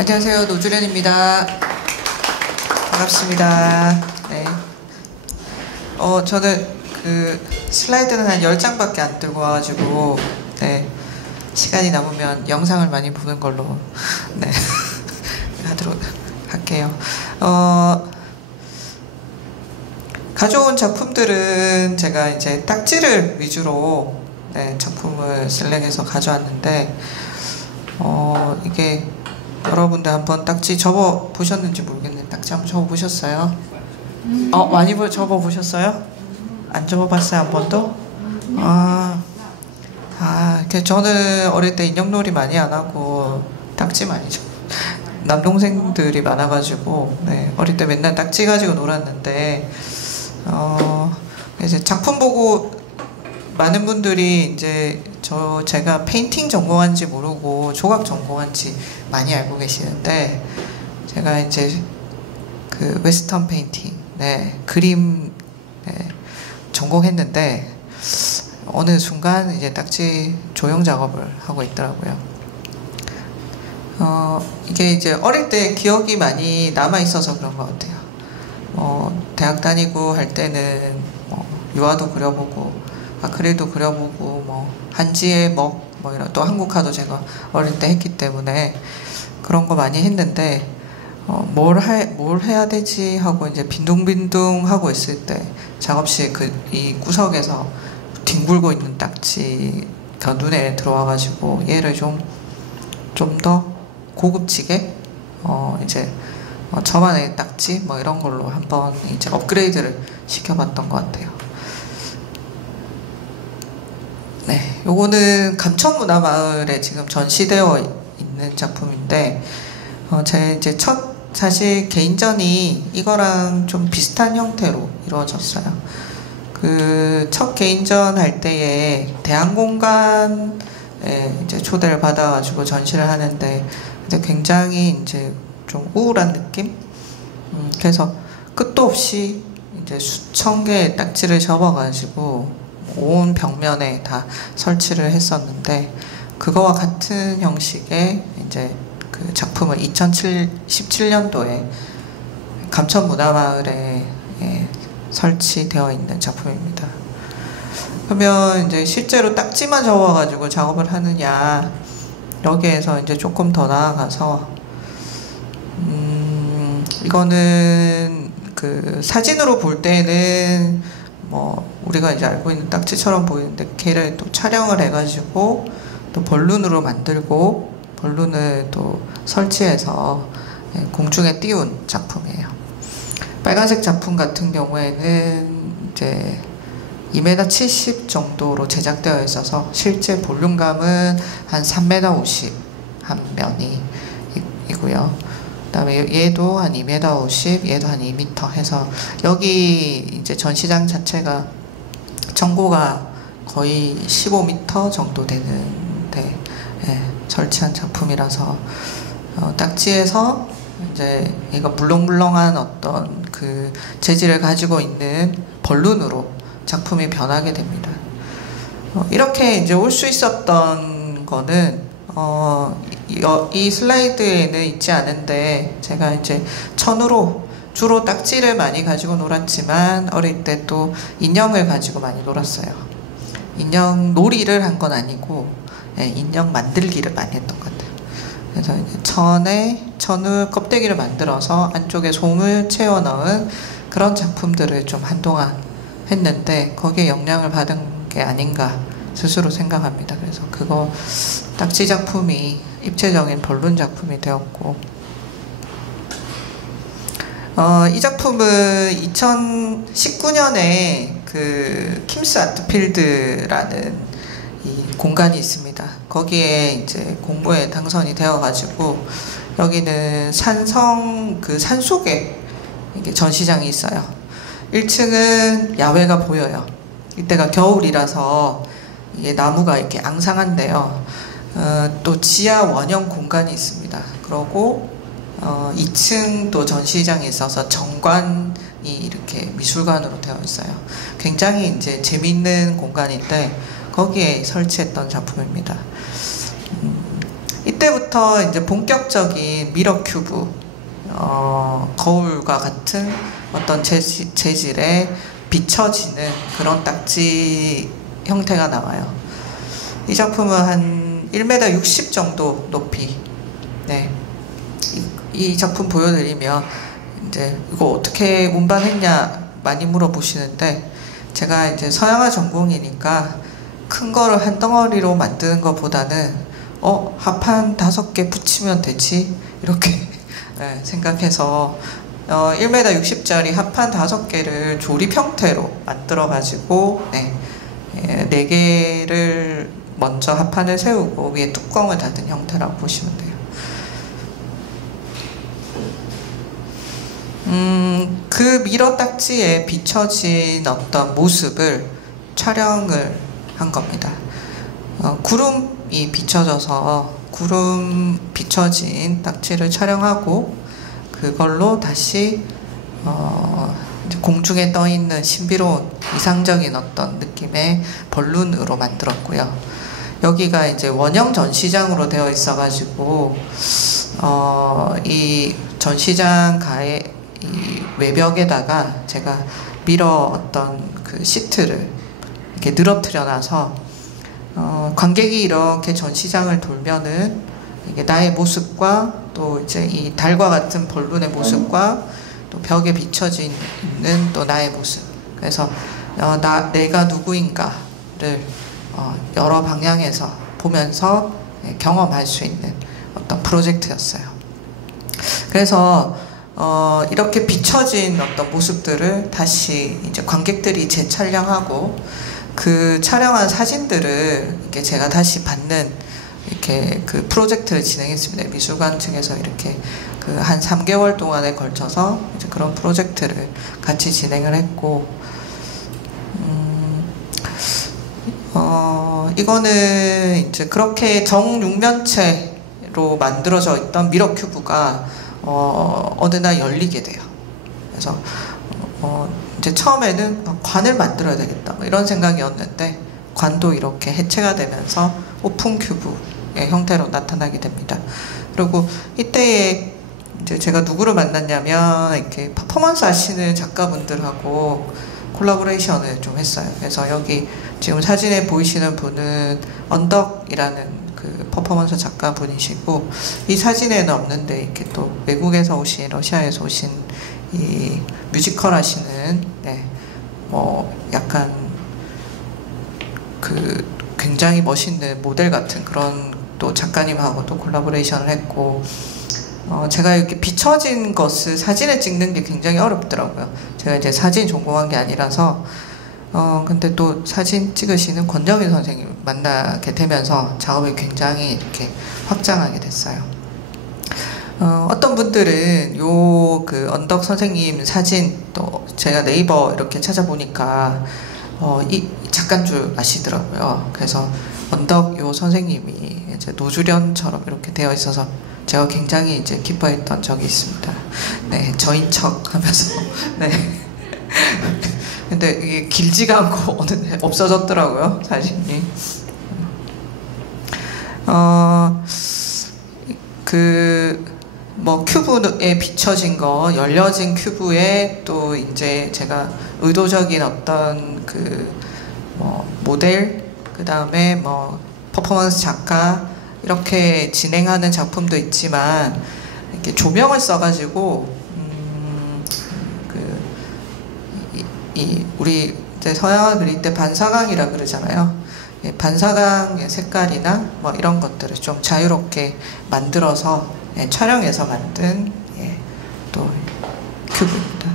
안녕하세요. 노주련입니다. 반갑습니다. 네. 저는 그 슬라이드는 한 10장밖에 안 들고 와가지고, 네. 시간이 남으면 영상을 많이 보는 걸로, 네. 하도록 할게요. 가져온 작품들은 제가 이제 딱지를 위주로, 네, 작품을 셀렉해서 가져왔는데, 이게 여러분들 한번 딱지 접어 보셨는지 모르겠네. 딱지 한번 접어 보셨어요? 많이 접어 보셨어요? 안 접어 봤어요? 한 번도? 저는 어릴 때 인형놀이 많이 안 하고 딱지 많이 접어. 남동생들이 많아가지고, 네, 어릴 때 맨날 딱지 가지고 놀았는데, 이제 작품 보고 많은 분들이 이제 제가 페인팅 전공한지 모르고 조각 전공한지 많이 알고 계시는데, 제가 이제 그 웨스턴 페인팅, 네, 그림, 네, 전공했는데 어느 순간 이제 딱지 조형 작업을 하고 있더라고요. 이게 이제 어릴 때 기억이 많이 남아 있어서 그런 것 같아요. 대학 다니고 할 때는 유화도 그려보고 아크릴도 그려보고 한지의 먹 이런, 또 한국화도 제가 어릴 때 했기 때문에 그런 거 많이 했는데, 뭘 해야 되지 하고 이제 빈둥빈둥 하고 있을 때 작업실 이 구석에서 뒹굴고 있는 딱지가 눈에 들어와가지고 얘를 좀 더 고급지게 이제 저만의 딱지 이런 걸로 한번 이제 업그레이드를 시켜봤던 것 같아요. 네, 요거는 감천문화마을에 지금 전시되어 있는 작품인데, 제 이제 사실 개인전이 이거랑 좀 비슷한 형태로 이루어졌어요. 그 첫 개인전 할 때에 대한공간에 이제 초대를 받아가지고 전시를 하는데, 근데 굉장히 이제 좀 우울한 느낌? 그래서 끝도 없이 이제 수천 개의 딱지를 접어가지고 온 벽면에 다 설치를 했었는데, 그거와 같은 형식의 이제 그 작품을 2017년도에 감천문화마을에 설치되어 있는 작품입니다. 그러면 이제 실제로 딱지만 접어가지고 작업을 하느냐, 여기에서 이제 조금 더 나아가서, 이거는 그 사진으로 볼 때는 우리가 이제 알고 있는 딱지처럼 보이는데, 걔를 또 촬영을 해가지고 또 벌룬으로 만들고 벌룬을 또 설치해서 공중에 띄운 작품이에요. 빨간색 작품 같은 경우에는 이제 2m 70 정도로 제작되어 있어서 실제 볼륨감은 한 3m 50 한 면이 이고요. 그다음에 얘도 한 2m 50, 얘도 한 2m 해서, 여기 이제 전시장 자체가 전고가 거의 15m 정도 되는데, 설치한 작품이라서 딱지에서 이제 얘가 물렁물렁한 어떤 그 재질을 가지고 있는 벌룬으로 작품이 변하게 됩니다. 이렇게 이제 올 수 있었던 거는 이 슬라이드에는 있지 않은데, 제가 이제 천으로 주로 딱지를 많이 가지고 놀았지만 어릴 때 또 인형을 가지고 많이 놀았어요. 인형 놀이를 한 건 아니고 인형 만들기를 많이 했던 것 같아요. 그래서 이제 천을 껍데기를 만들어서 안쪽에 솜을 채워 넣은 그런 작품들을 좀 한동안 했는데, 거기에 영향을 받은 게 아닌가 스스로 생각합니다. 그래서 그거 딱지 작품이 입체적인 벌룬 작품이 되었고, 이 작품은 2019년에 그 킴스 아트필드라는 이 공간이 있습니다. 거기에 이제 공모에 당선이 되어가지고, 여기는 그 산속에 이게 전시장이 있어요. 1층은 야외가 보여요. 이때가 겨울이라서 이게 나무가 이렇게 앙상한데요. 또 지하 원형 공간이 있습니다. 그리고 2층도 전시장이 있어서 정관이 이렇게 미술관으로 되어 있어요. 굉장히 이제 재미있는 공간인데 거기에 설치했던 작품입니다. 이때부터 이제 본격적인 미러 큐브, 거울과 같은 어떤 재질의 비춰지는 그런 딱지 형태가 나와요. 이 작품은 한 1m 60 정도 높이. 네. 이 작품 보여드리면 이제 이거 어떻게 운반했냐 많이 물어보시는데, 제가 이제 서양화 전공이니까 큰 거를 한 덩어리로 만드는 것보다는 합판 5개 붙이면 되지 이렇게 네, 생각해서 1m 60짜리 합판 5개를 조립 형태로 만들어 가지고 네, 4개를 먼저 합판을 세우고 위에 뚜껑을 닫은 형태라고 보시면 돼요. 그 미러 딱지에 비춰진 어떤 모습을 촬영을 한 겁니다. 구름이 비춰져서 구름 비춰진 딱지를 촬영하고, 그걸로 다시 이제 공중에 떠 있는 신비로운 이상적인 어떤 느낌의 벌룬으로 만들었고요. 여기가 이제 원형 전시장으로 되어 있어가지고 이 전시장 가에 이 외벽에다가 제가 미러 어떤 그 시트를 이렇게 늘어뜨려 놔서 관객이 이렇게 전시장을 돌면은 이게 나의 모습과 또 이제 이 달과 같은 벌룬의 모습과 또 벽에 비춰진 있는 또 나의 모습, 그래서 내가 누구인가를 여러 방향에서 보면서 경험할 수 있는 어떤 프로젝트였어요. 그래서 이렇게 비춰진 어떤 모습들을 다시 이제 관객들이 재촬영하고, 그 촬영한 사진들을 이렇게 제가 다시 받는 이렇게 그 프로젝트를 진행했습니다. 미술관 측에서 이렇게 그 한 3개월 동안에 걸쳐서 이제 그런 프로젝트를 같이 진행을 했고, 이거는 이제 그렇게 정육면체로 만들어져 있던 미러 큐브가 어느 날 열리게 돼요. 그래서 이제 처음에는 관을 만들어야 되겠다 이런 생각이었는데, 관도 이렇게 해체가 되면서 오픈 큐브의 형태로 나타나게 됩니다. 그리고 이때에 이제 제가 누구를 만났냐면, 이렇게 퍼포먼스 하시는 작가분들하고 콜라보레이션을 좀 했어요. 그래서 여기 지금 사진에 보이시는 분은 언덕이라는 그 퍼포먼스 작가분이시고, 이 사진에는 없는데 이렇게 또 외국에서 오신, 러시아에서 오신 이 뮤지컬 하시는 약간 그 굉장히 멋있는 모델 같은 그런 또 작가님하고도 콜라보레이션을 했고, 제가 이렇게 비춰진 것을 사진에 찍는 게 굉장히 어렵더라고요. 제가 이제 사진 전공한 게 아니라서. 근데 또 사진 찍으시는 권정일 선생님 만나게 되면서 작업이 굉장히 이렇게 확장하게 됐어요. 어떤 분들은 그 언덕 선생님 사진, 또 제가 네이버 이렇게 찾아보니까 이 작가인 줄 아시더라고요. 그래서 언덕 요 선생님이 이제 노주련처럼 이렇게 되어 있어서 제가 굉장히 이제 기뻐했던 적이 있습니다. 네, 저인 척 하면서. 네. 근데 이게 길지가 않고 어느 날 없어졌더라고요, 사진이. 큐브에 비춰진 거, 열려진 큐브에 또 이제 제가 의도적인 어떤 모델, 그 다음에 퍼포먼스 작가, 이렇게 진행하는 작품도 있지만, 이렇게 조명을 써가지고, 우리 이제 서양화 그릴 때 반사광이라 그러잖아요. 반사광의 색깔이나 이런 것들을 좀 자유롭게 만들어서 촬영해서 만든 또 큐브입니다.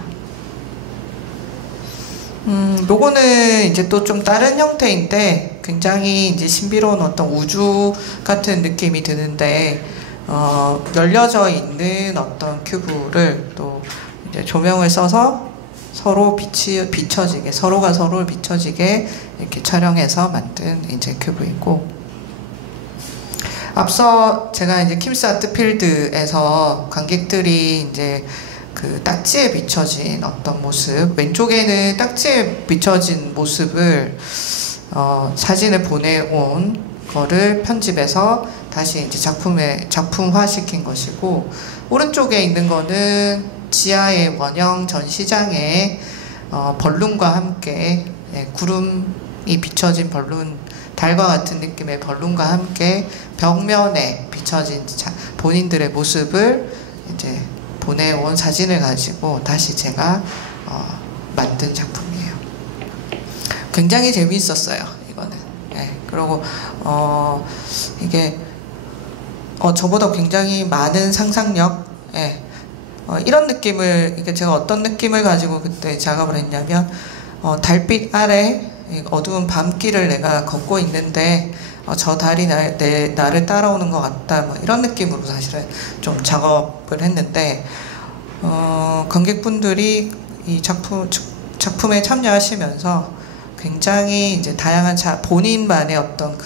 요거는 이제 또 좀 다른 형태인데 굉장히 이제 신비로운 어떤 우주 같은 느낌이 드는데, 열려져 있는 어떤 큐브를 또 이제 조명을 써서 서로 비춰지게, 서로가 서로를 비춰지게 이렇게 촬영해서 만든 이제 큐브이고, 앞서 제가 이제 킴스 아트필드에서 관객들이 이제 그 딱지에 비춰진 어떤 모습, 왼쪽에는 딱지에 비춰진 모습을 사진을 보내온 거를 편집해서 다시 이제 작품화시킨 것이고, 오른쪽에 있는 거는 지하의 원형 전시장에 벌룬과 함께, 구름이 비춰진 벌룬, 달과 같은 느낌의 벌룬과 함께 벽면에 비춰진 본인들의 모습을 이제 보내온 사진을 가지고 다시 제가 만든 작품이에요. 굉장히 재미있었어요, 이거는. 그리고 이게 저보다 굉장히 많은 상상력, 이런 느낌을, 이게 제가 어떤 느낌을 가지고 그때 작업을 했냐면, 달빛 아래 어두운 밤길을 내가 걷고 있는데 저 달이 나를 따라오는 것 같다, 뭐 이런 느낌으로 사실은 좀 작업을 했는데, 관객분들이 이 작품에 참여하시면서 굉장히 이제 다양한 본인만의 어떤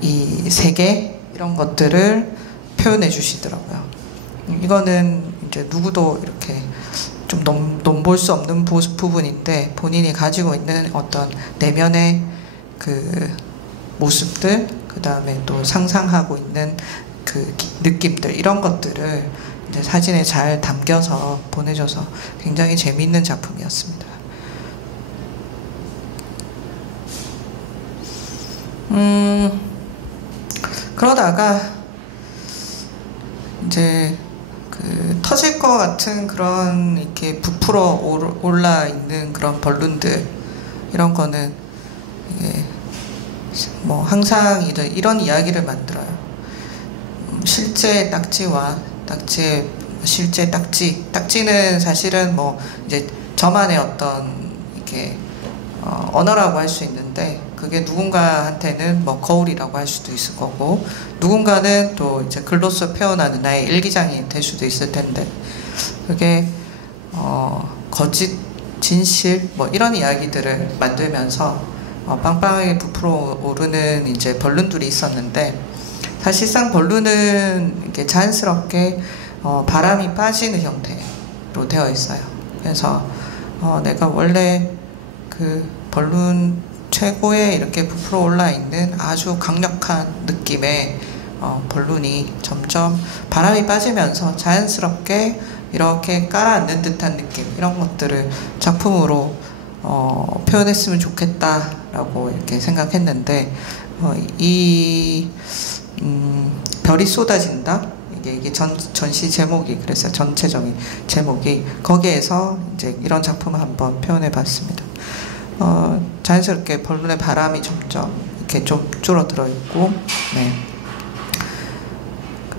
이 세계 이런 것들을 표현해 주시더라고요. 이거는 이제 누구도 이렇게 좀 넘볼 수 없는 부분인데, 본인이 가지고 있는 어떤 내면의 그 모습들, 그 다음에 또 상상하고 있는 그 느낌들, 이런 것들을 이제 사진에 잘 담겨서 보내줘서 굉장히 재미있는 작품이었습니다. 그러다가 이제 터질 것 같은 그런 이렇게 부풀어 올라 있는 그런 벌룬들, 이런 거는 이게 뭐 항상 이런 이야기를 만들어요. 실제 딱지와 딱지의 실제 딱지는 사실은 뭐 이제 저만의 어떤 이렇게 언어라고 할 수 있는데, 그게 누군가한테는 뭐 거울이라고 할 수도 있을 거고, 누군가는 또 이제 글로써 표현하는 나의 일기장이 될 수도 있을 텐데, 그게 거짓, 진실, 뭐 이런 이야기들을 만들면서 빵빵하게 부풀어 오르는 이제 벌룬들이 있었는데, 사실상 벌룬은 이렇게 자연스럽게 바람이 빠지는 형태로 되어 있어요. 그래서 내가 원래 그 벌룬 최고에 이렇게 부풀어 올라 있는 아주 강력한 느낌의 벌룬이 점점 바람이 빠지면서 자연스럽게 이렇게 깔아앉는 듯한 느낌, 이런 것들을 작품으로 표현했으면 좋겠다라고 이렇게 생각했는데, 별이 쏟아진다, 이게 전시 제목이 그랬어요. 전체적인 제목이. 거기에서 이제 이런 작품을 한번 표현해 봤습니다. 자연스럽게 벌룬의 바람이 점점 이렇게 좀 줄어들어 있고,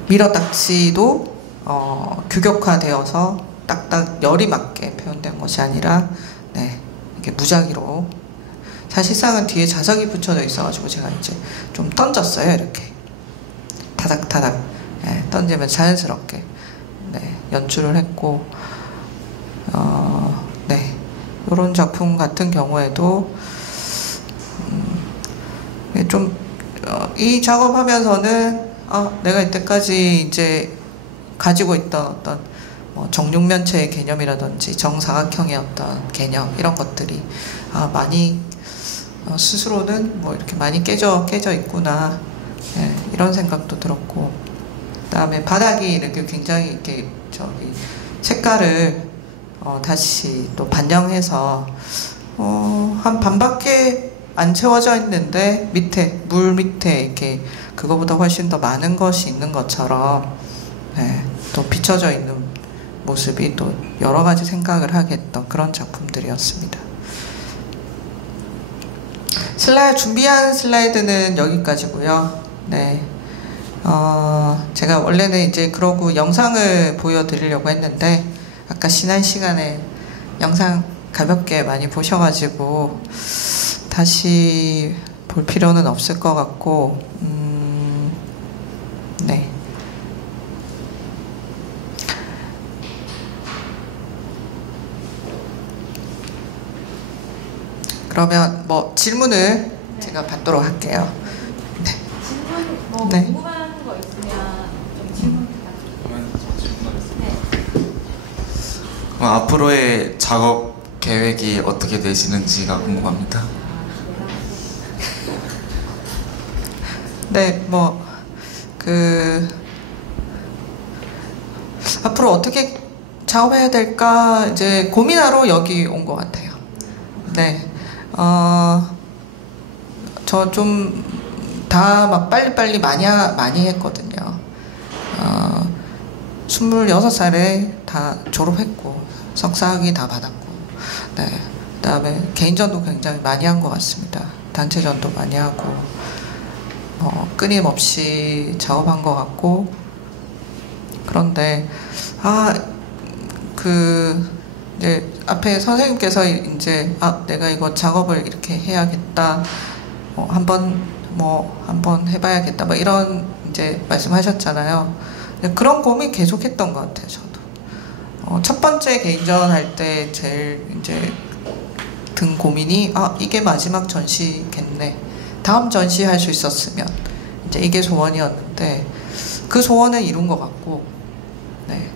미러 딱지도 규격화되어서 딱딱 열이 맞게 표현된 것이 아니라, 이렇게 무작위로, 사실상은 뒤에 자석이 붙여져 있어가지고 제가 이제 좀 던졌어요. 이렇게 타닥타닥 던지면 자연스럽게 연출을 했고, 이런 작품 같은 경우에도 좀 이 작업하면서는 내가 이때까지 이제 가지고 있던 어떤 뭐 정육면체의 개념이라든지 정사각형의 어떤 개념, 이런 것들이 많이 스스로는 뭐 이렇게 많이 깨져 있구나, 이런 생각도 들었고, 그다음에 바닥이 이렇게 굉장히 이렇게 색깔을 다시 또 반영해서 한 반밖에 안 채워져 있는데 물 밑에 이렇게 그거보다 훨씬 더 많은 것이 있는 것처럼 또 비춰져 있는 모습이 또 여러 가지 생각을 하게 했던 그런 작품들이었습니다. 준비한 슬라이드는 여기까지고요. 제가 원래는 이제 그러고 영상을 보여드리려고 했는데, 아까 지난 시간에 영상 가볍게 많이 보셔가지고 다시 볼 필요는 없을 것 같고, 그러면 뭐 질문을 제가 받도록 할게요. 질문 궁금한 거 있으면 좀 질문 부탁드립니다. 앞으로의 작업 계획이 어떻게 되시는지가 궁금합니다. 뭐 그 앞으로 어떻게 작업해야 될까 이제 고민하러 여기 온 것 같아요. 네, 저 좀 다 막 빨리빨리 많이 했거든요. 26살에 다 졸업했고 석사학위 다 받았고, 네, 그다음에 개인전도 굉장히 많이 한 것 같습니다. 단체전도 많이 하고 끊임없이 작업한 것 같고. 그런데 이제 앞에 선생님께서 이제 내가 이거 작업을 이렇게 해야겠다, 한번 해봐야겠다, 뭐 이런 이제 말씀하셨잖아요. 그런 고민 계속했던 것 같아요. 저도 첫 번째 개인전 할 때 제일 이제 든 고민이 이게 마지막 전시겠네. 다음 전시 할 수 있었으면 이제 이게 소원이었는데 그 소원은 이룬 것 같고, 네.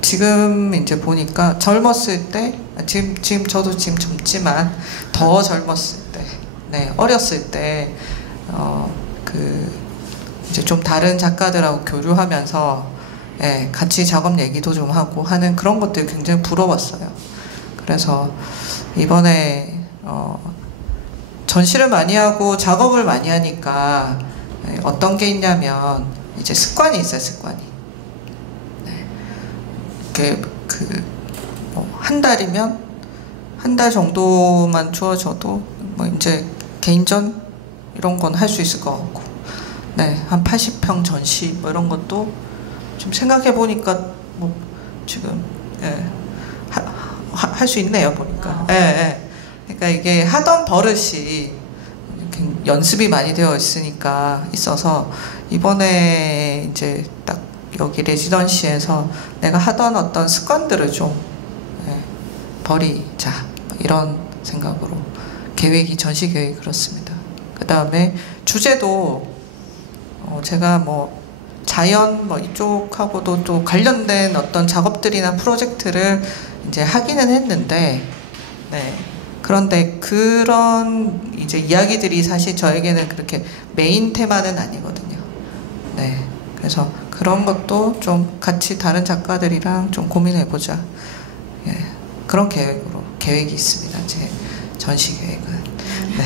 지금 이제 보니까 젊었을 때, 지금 저도 지금 젊지만 더 젊었을 때, 네, 어렸을 때, 이제 좀 다른 작가들하고 교류하면서, 예, 같이 작업 얘기도 좀 하고 하는 그런 것들이 굉장히 부러웠어요. 그래서 이번에, 전시를 많이 하고 작업을 많이 하니까 어떤 게 있냐면 이제 습관이 있어요. 습관이. 한 달이면 한 달 정도만 주어져도 뭐 이제 개인전 이런 건 할 수 있을 것 같고, 네, 한 80평 전시 뭐 이런 것도 좀 생각해 보니까 뭐 지금 할 수 있네요 보니까. 그러니까 이게 하던 버릇이 연습이 많이 되어 있어서 이번에 이제 딱 여기 레지던시에서 내가 하던 어떤 습관들을 좀 버리자, 이런 생각으로 전시 계획이 그렇습니다. 그 다음에 주제도 제가 뭐 자연 뭐 이쪽하고도 또 관련된 어떤 작업들이나 프로젝트를 이제 하기는 했는데, 네. 그런데 그런 이제 이야기들이 사실 저에게는 그렇게 메인 테마는 아니거든요. 네. 그래서 그런 것도 좀 같이 다른 작가들이랑 좀 고민해보자. 예. 그런 계획이 있습니다. 제 전시 계획은. 네.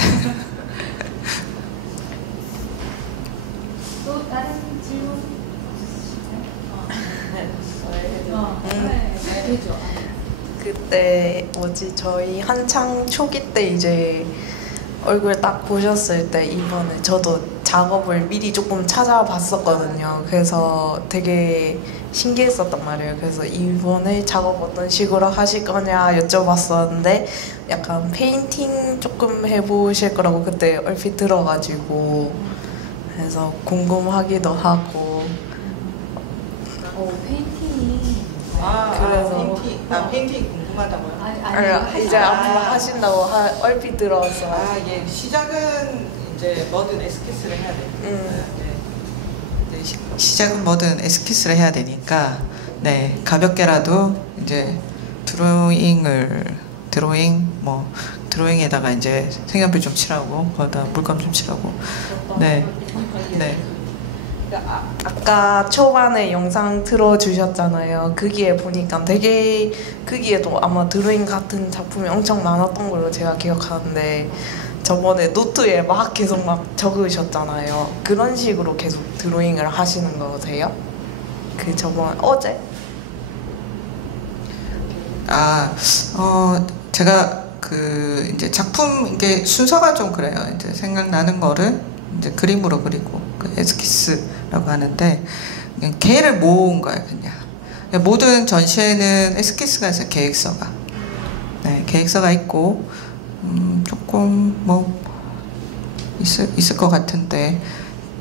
또 다른 질문 없으실까요? 네, 되죠. 그때 저희 한창 초기 때 이제 얼굴 딱 보셨을 때 이번에 저도 작업을 미리 조금 찾아봤었거든요. 그래서 되게 신기했었단 말이에요. 그래서 이번에 작업 어떤 식으로 하실 거냐 여쭤봤었는데 약간 페인팅 조금 해보실 거라고 그때 얼핏 들어가지고, 그래서 궁금하기도 하고. 페인팅이 그래서 페인팅 궁금하다고요? 아니, 이제 앞으로 하신다고 얼핏 들어서. 예. 시작은 이제 뭐든 에스키스를 해야 돼요. 시작은 뭐든 에스키스를 해야 되니까, 네, 가볍게라도 이제 드로잉에다가 이제 색연필 좀 칠하고 거기다 물감 좀 칠하고, 네. 아까 초반에 영상 틀어주셨잖아요. 거기에 보니까 되게, 거기에도 아마 드로잉 같은 작품이 엄청 많았던 걸로 제가 기억하는데, 저번에 노트에 막 계속 막 적으셨잖아요. 그런 식으로 계속 드로잉을 하시는 거세요? 어제? 제가 이제 작품, 이게 순서가 좀 그래요. 이제 생각나는 거를 이제 그림으로 그리고, 에스키스라고 하는데, 그냥 개를 모은 거예요, 그냥. 모든 전시에는 에스키스가 있어요, 계획서가. 네, 계획서가 있고, 조금 있을 것 같은데,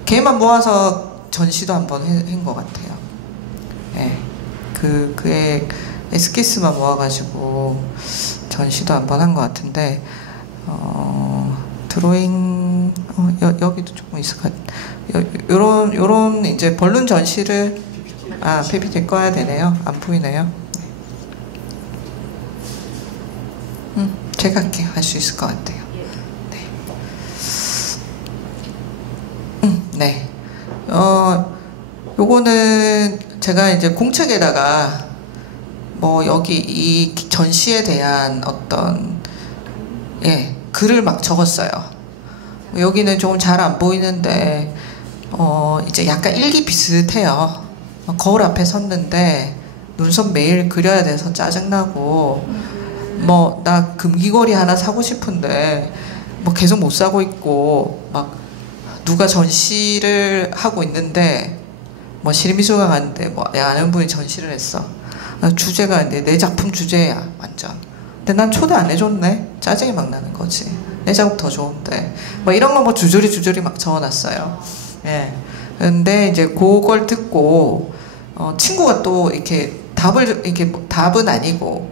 개만 모아서 전시도 한번 한 것 같아요. 네, 그의 에스키스만 모아가지고 전시도 한번 한 것 같은데, 드로잉, 여기도 조금 있을 것 같아요. 요런 이제 벌룬 전시를, PPT 꺼야 되네요. 안 보이네요. 제가 이렇게 할 수 있을 것 같아요. 네. 네. 요거는 제가 이제 공책에다가 뭐 여기 이 전시에 대한 어떤 글을 막 적었어요. 여기는 좀 잘 안 보이는데 이제 약간 일기 비슷해요. 거울 앞에 섰는데 눈썹 매일 그려야 돼서 짜증나고 뭐 나 금귀걸이 하나 사고 싶은데 뭐 계속 못 사고 있고 막 누가 전시를 하고 있는데 뭐 시립미술관 갔는데 뭐 내가 아는 분이 전시를 했어. 주제가 내 작품 주제야 완전. 근데 난 초대 안 해줬네. 짜증이 막 나는 거지. 내 작업 더 좋은데. 뭐 이런 거 뭐 주저리 막 적어놨어요. 예. 근데 이제 그걸 듣고 친구가 또 이렇게 이렇게 뭐 답은 아니고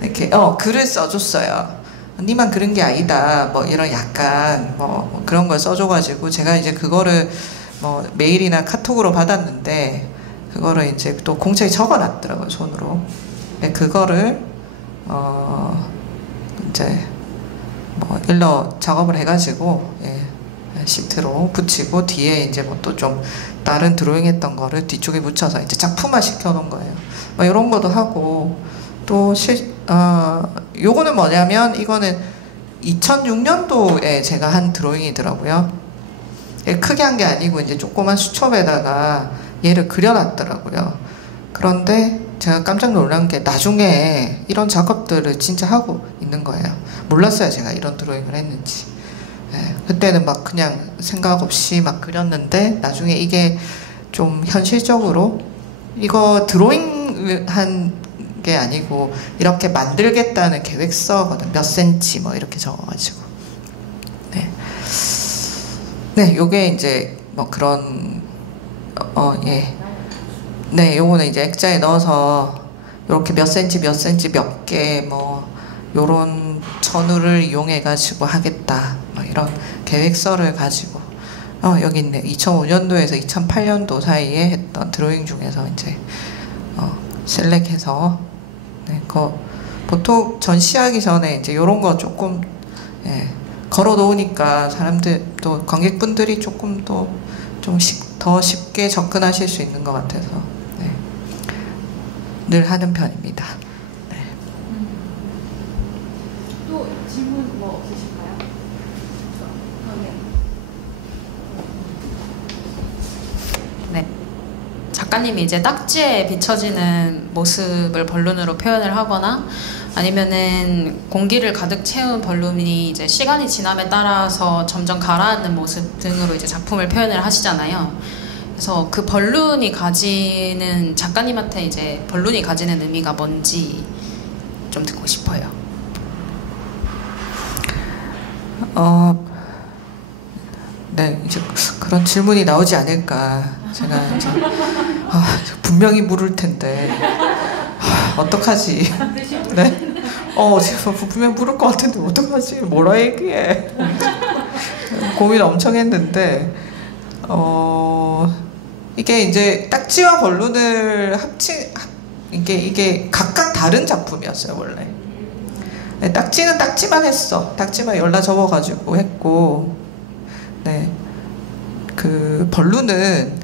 이렇게 글을 써줬어요. 니만 그런 게 아니다. 뭐 이런 약간 뭐 그런 걸 써줘가지고 제가 이제 그거를 뭐 메일이나 카톡으로 받았는데 그거를 이제 또 공책에 적어놨더라고요, 손으로. 네, 그거를 이제 뭐 일러 작업을 해가지고 시트로 붙이고 뒤에 이제 뭐 또 좀 다른 드로잉했던 거를 뒤쪽에 묻혀서 이제 작품화 시켜놓은 거예요. 뭐 이런 것도 하고 또 요거는 뭐냐면 이거는 2006년도에 제가 한 드로잉이더라고요. 크게 한 게 아니고 이제 조그만 수첩에다가 얘를 그려놨더라고요. 그런데 제가 깜짝 놀란 게 나중에 이런 작업들을 진짜 하고 있는 거예요. 몰랐어요, 제가 이런 드로잉을 했는지. 그때는 막 그냥 생각 없이 막 그렸는데 나중에 이게 좀 현실적으로 이거 드로잉 한 게 아니고 이렇게 만들겠다는 계획서거든. 몇 센치 뭐 이렇게 적어가지고. 네, 요게 이제 뭐 그런 네, 요거는 이제 액자에 넣어서 요렇게 몇 센치 몇 개 뭐 요런 전후를 이용해 가지고 하겠다. 뭐 이런 계획서를 가지고 여기 있네. 2005년도에서 2008년도 사이에 했던 드로잉 중에서 이제 셀렉해서 보통 전시하기 전에 이제 요런 거 조금 걸어 놓으니까 사람들 또 관객분들이 조금 더 쉽게 접근하실 수 있는 것 같아서 늘 하는 편입니다. 또 질문 뭐 없으실까요? 네. 작가님이 이제 딱지에 비춰지는 모습을 벌룬으로 표현을 하거나 아니면은 공기를 가득 채운 벌룬이 이제 시간이 지남에 따라서 점점 가라앉는 모습 등으로 이제 작품을 표현을 하시잖아요. 그래서 그 벌룬이 가지는 작가님한테 이제 벌룬이 가지는 의미가 뭔지 좀 듣고 싶어요. 네, 이제 그런 질문이 나오지 않을까. 제가 이제 분명히 물을 텐데 어떡하지? 네? 제가 분명 물을 것 같은데 어떡하지? 뭐라 얘기해? 고민 엄청 했는데 이게 이제 딱지와 벌룬을 이게 각각 다른 작품이었어요 원래. 네, 딱지는 딱지만 했어. 딱지만 열나 접어가지고 했고, 네, 그 벌룬은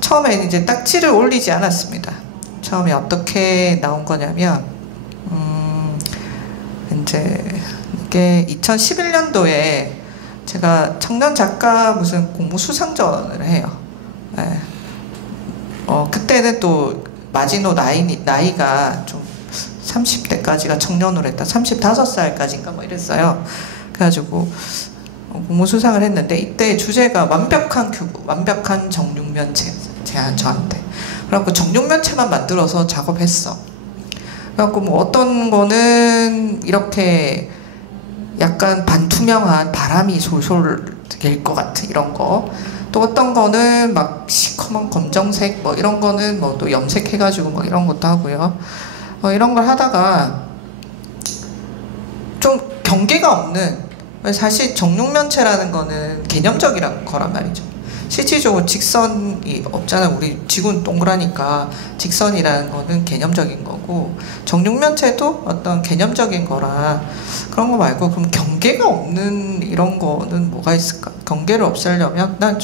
처음에 이제 딱지를 올리지 않았습니다. 처음에 어떻게 나온 거냐면, 이제 이게 2011년도에 제가 청년 작가 무슨 공모 수상전을 해요. 네. 그때는 또 마지노 나이가 좀 30대까지가 청년으로 했다. 35살까지인가 뭐 이랬어요. 그래가지고 공모 수상을 했는데 이때 주제가 완벽한 큐브, 완벽한 정육면체 저한테. 그래갖고 정육면체만 만들어서 작업했어. 그래갖고 뭐 어떤 거는 이렇게 약간 반투명한 바람이 솔솔 될 것 같은 이런 거. 또 어떤 거는 막 시커먼 검정색 뭐 이런 거는 뭐 또 염색해가지고 뭐 이런 것도 하고요. 이런 걸 하다가 좀 경계가 없는, 사실 정육면체라는 거는 개념적이란 거란 말이죠. 실질적으로 직선이 없잖아요. 우리 지구는 동그라니까 직선이라는 거는 개념적인 거고, 정육면체도 어떤 개념적인 거라 그런 거 말고 그럼 경계가 없는 이런 거는 뭐가 있을까? 경계를 없애려면 난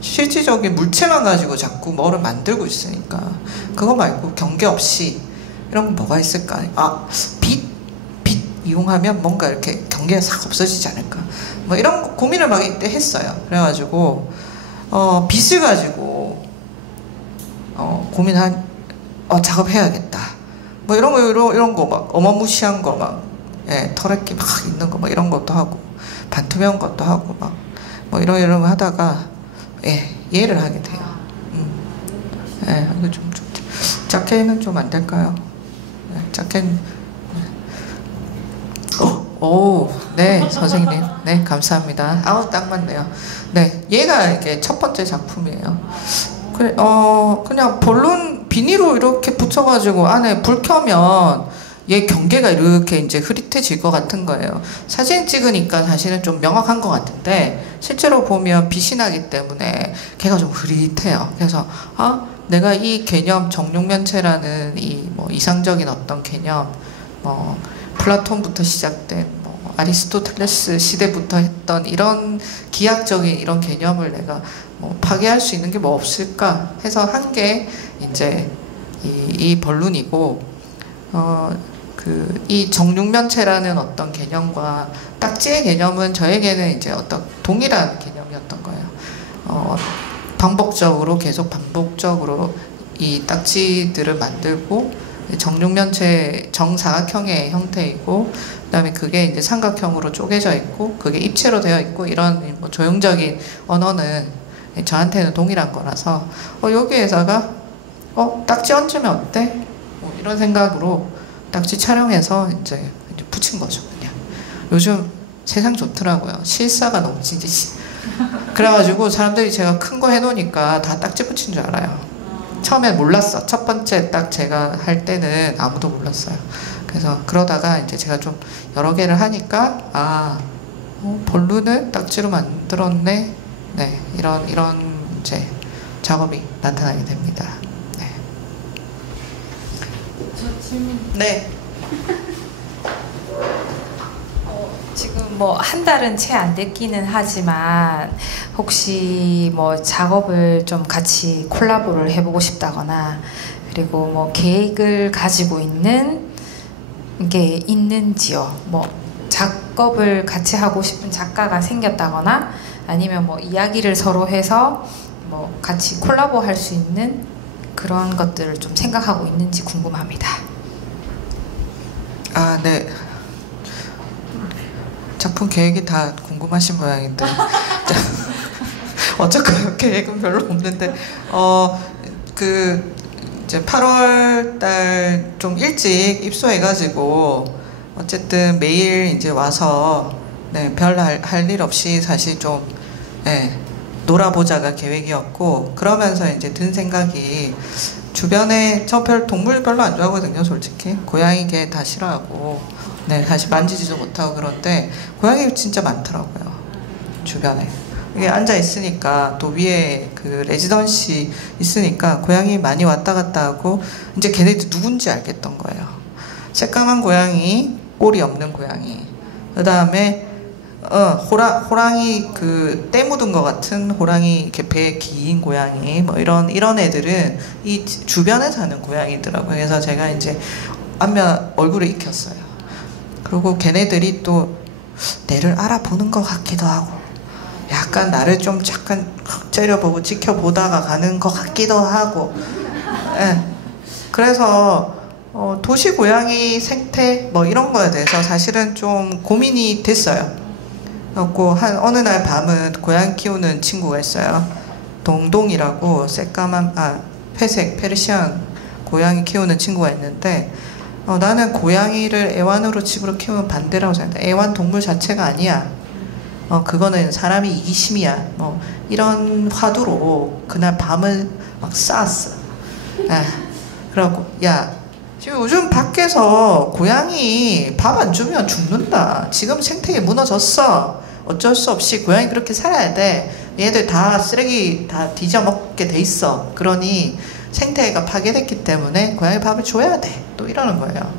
실질적인 물체만 가지고 자꾸 뭐를 만들고 있으니까 그거 말고 경계 없이 이런 거 뭐가 있을까? 아, 빛 이용하면 뭔가 이렇게 경계가 싹 없어지지 않을까? 뭐 이런 거 고민을 막 이때 했어요. 그래가지고 빛을 가지고 작업해야겠다. 뭐 이런 거 막 어마무시한 거 막 터렛기 막 있는 거 막 이런 것도 하고 반투명 것도 하고 막 뭐 이런 거 하다가 이해를 하게 돼요. 이거 좀 자켓은 좀 안 될까요? 자켓. 네, 선생님. 네, 감사합니다. 아우, 딱 맞네요. 네, 얘가 이게 첫 번째 작품이에요. 그래, 그냥 본론 비닐로 이렇게 붙여가지고 안에 불 켜면 얘 경계가 이렇게 이제 흐릿해질 것 같은 거예요. 사진 찍으니까 사실은 좀 명확한 것 같은데 실제로 보면 빛이 나기 때문에 걔가 좀 흐릿해요. 그래서 내가 이 개념 정육면체라는 이 뭐 이상적인 어떤 개념, 플라톤부터 시작된 아리스토텔레스 시대부터 했던 이런 기하학적인 이런 개념을 내가 파괴할 수 있는 게 뭐 없을까 해서 한 게 이제 이 벌룬이고 이 정육면체라는 어떤 개념과 딱지의 개념은 저에게는 이제 어떤 동일한 개념이었던 거예요. 반복적으로 계속 반복적으로 이 딱지들을 만들고 정육면체 정사각형의 형태이고 그다음에 그게 이제 삼각형으로 쪼개져 있고 그게 입체로 되어 있고 이런 뭐 조형적인 언어는 저한테는 동일한 거라서 여기에다가 딱지 얹으면 어때? 이런 생각으로 딱지 촬영해서 이제 붙인 거죠. 그냥 요즘 세상 좋더라고요. 실사가 너무 진짜 그래가지고 사람들이 제가 큰 거 해놓으니까 다 딱지 붙인 줄 알아요. 처음엔 몰랐어. 첫 번째 딱 제가 할 때는 아무도 몰랐어요. 그래서 그러다가 이제 제가 좀 여러 개를 하니까 볼룬을 딱지로 만들었네. 네, 이런 이제 작업이 나타나게 됩니다. 네. 저 질문. 네. 지금 뭐 한 달은 채 안 됐기는 하지만 혹시 뭐 작업을 좀 같이 콜라보를 해보고 싶다거나 그리고 뭐 계획을 가지고 있는 게 있는지요? 뭐 작업을 같이 하고 싶은 작가가 생겼다거나 아니면 뭐 이야기를 서로 해서 뭐 같이 콜라보 할 수 있는 그런 것들을 좀 생각하고 있는지 궁금합니다. 네. 작품 계획이 다 궁금하신 모양인데 어쩔까요? 계획은 별로 없는데 이제 8월 달 좀 일찍 입소해가지고 어쨌든 매일 이제 와서 별 할 일 없이 사실 좀 놀아보자가 계획이었고 그러면서 이제 든 생각이 주변에 동물 별로 안 좋아하거든요. 솔직히 고양이 개 다 싫어하고 사실 만지지도 못하고 그런데 고양이 진짜 많더라고요. 주변에 이게 앉아 있으니까 또 위에 그 레지던시 있으니까 고양이 많이 왔다 갔다 하고 이제 걔네들 누군지 알겠던 거예요. 새까만 고양이, 꼬리 없는 고양이, 그 다음에 호랑이 때 묻은 것 같은 호랑이 이렇게 배 긴 고양이 뭐 이런 애들은 이 주변에 사는 고양이더라고요. 그래서 제가 이제 안면 얼굴을 익혔어요. 그리고 걔네들이 또 내를 알아보는 것 같기도 하고 약간 나를 좀 잠깐 째려보고 지켜보다가 가는 것 같기도 하고 그래서 도시 고양이 생태 뭐 이런 거에 대해서 사실은 좀 고민이 됐어요. 그래갖고 어느 날 밤은 고양이 키우는 친구가 있어요. 동동이라고 새까만 회색 페르시안 고양이 키우는 친구가 있는데 나는 고양이를 애완으로 집으로 키우면 반대라고 생각해. 애완 동물 자체가 아니야. 그거는 사람이 이기심이야. 뭐 이런 화두로 그날 밤을 막 쌓았어. 그래갖고 야 지금 요즘 밖에서 고양이 밥 안 주면 죽는다. 지금 생태계 무너졌어. 어쩔 수 없이 고양이 그렇게 살아야 돼. 얘들 다 쓰레기 다 뒤져먹게 돼 있어. 그러니 생태계가 파괴됐기 때문에 고양이 밥을 줘야 돼. 또 이러는 거예요.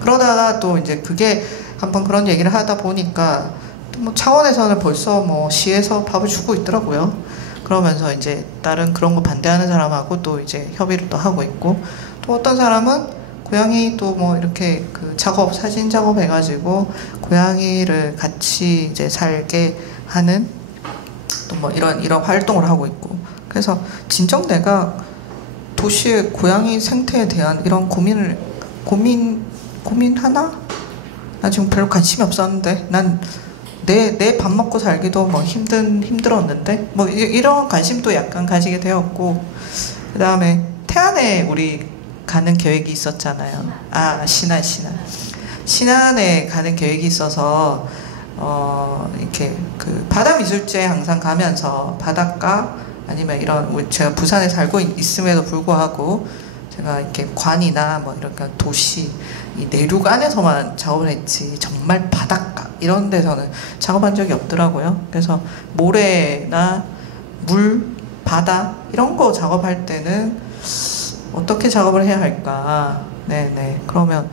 그러다가 또 이제 그게 한번 그런 얘기를 하다 보니까 뭐 창원에서는 벌써 뭐 시에서 밥을 주고 있더라고요. 그러면서 이제 다른 그런 거 반대하는 사람하고 또 이제 협의를 또 하고 있고, 또 어떤 사람은 고양이 또 뭐 이렇게 그 작업, 사진 작업 해가지고 고양이를 같이 이제 살게 하는 또 뭐 이런 활동을 하고 있고. 그래서 진정 내가 도시의 고양이 생태에 대한 이런 고민하나? 나 지금 별로 관심이 없었는데, 난 내 밥 먹고 살기도 뭐 힘들었는데, 뭐 이런 관심도 약간 가지게 되었고, 그 다음에 태안에 우리 가는 계획이 있었잖아요. 아, 신안에 가는 계획이 있어서, 이렇게 그 바다미술제 항상 가면서 바닷가 아니면 이런, 제가 부산에 살고 있음에도 불구하고 제가 이렇게 관이나 뭐 이렇게 도시, 이 내륙 안에서만 작업을 했지 정말 바닷가 이런 데서는 작업한 적이 없더라고요. 그래서 모래나 물, 바다 이런 거 작업할 때는 어떻게 작업을 해야 할까? 네네. 그러면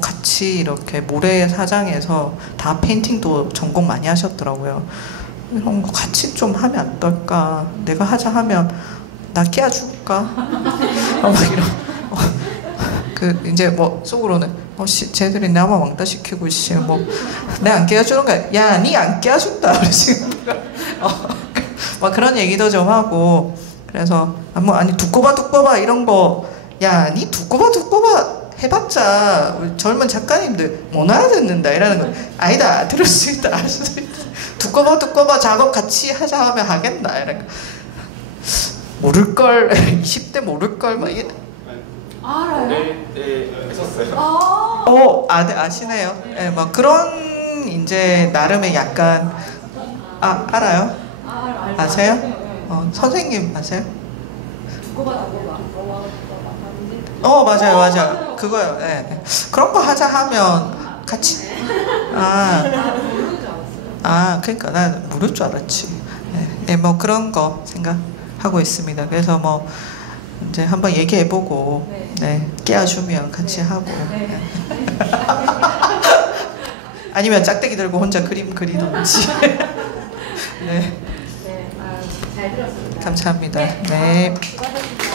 같이 이렇게 모래 사장에서 다 페인팅도 전공 많이 하셨더라고요. 이런 거 같이 좀 하면 어떨까? 내가 하자 하면 나 끼워줄까? 막 이런. 그 이제 뭐 속으로는 쟤들이 나만 왕따 시키고 씨 뭐 내 안 깨워주는 거야. 야, 니 안 깨워준다. 막 그런 얘기도 좀 하고. 그래서 아니 두꺼봐 이런 거, 야, 니 두꺼봐 해봤자 우리 젊은 작가님들 못 알아듣는다 이러는 거. 아니다, 들을 수 있다, 알 수도 있다. 두꺼봐 작업 같이 하자 하면 하겠나 이런 거. 모를걸 20대 모를걸 막 이래. 알아요? 네, 했었어요. 네, 아시네요. 네, 뭐 그런 이제 나름의 약간 알아요? 아세요? 선생님 아세요? 맞아요. 그거요. 네. 그런 거 하자 하면 같이. 그러니까 난 모를 줄 알았지. 네, 뭐 그런 거 생각하고 있습니다. 그래서 뭐 이제 한번 얘기해보고, 네, 깨워주면 같이 하고. 아니면 짝대기 들고 혼자 그림 그리던지. 네. 잘 들었습니다. 감사합니다. 네. 수고하셨습니다.